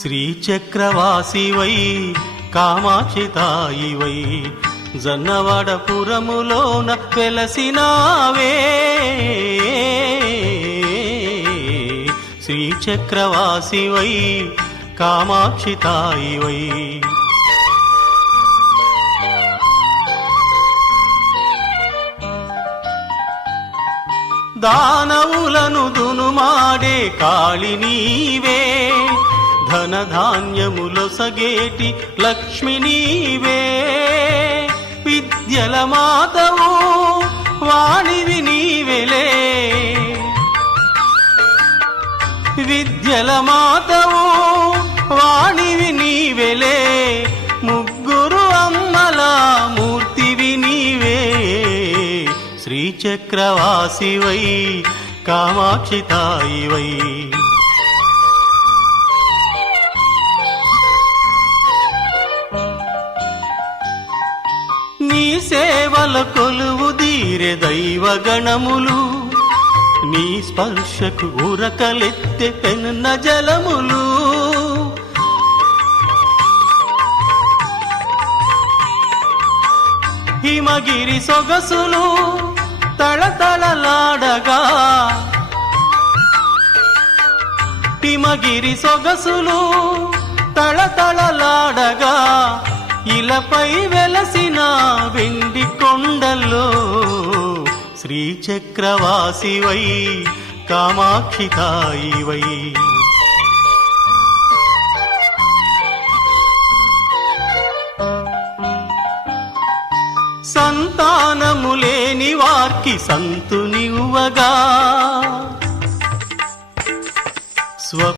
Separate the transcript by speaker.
Speaker 1: శ్రీచక్రవాసివై కామాక్షితాయివై జన్నవడపురములోన వెలసినావే. శ్రీచక్రవాసివై కామాక్షితాయివై. దానవులను దునుమాడే కాళి నీవే. ధనధాన్యములొసగేటి లక్ష్మి నీవే. విద్యల మాతవు వాణివి నీవెలే. విద్యల మాతవు వాణివి నీవెలే. ముగ్గురు అమ్మల మూర్తివి నీవే. శ్రీచక్రవాసివై కామాక్షితాయివై. నీ దైవగణములు నీ స్పర్శకు ఉరకలెత్తె పెన్న జలములు. హిమగిరి సొగసులు తళతళలాడగా. హిమగిరి సొగసులు తళతళలాడగా. ఇలపై వెలసిన వెండి కొండల్లో శ్రీచక్రవాసి శ్రీచక్రవాసివై కామాక్షితాయివై. వై సంతానములేని వార్కి సంతునివ్వగా.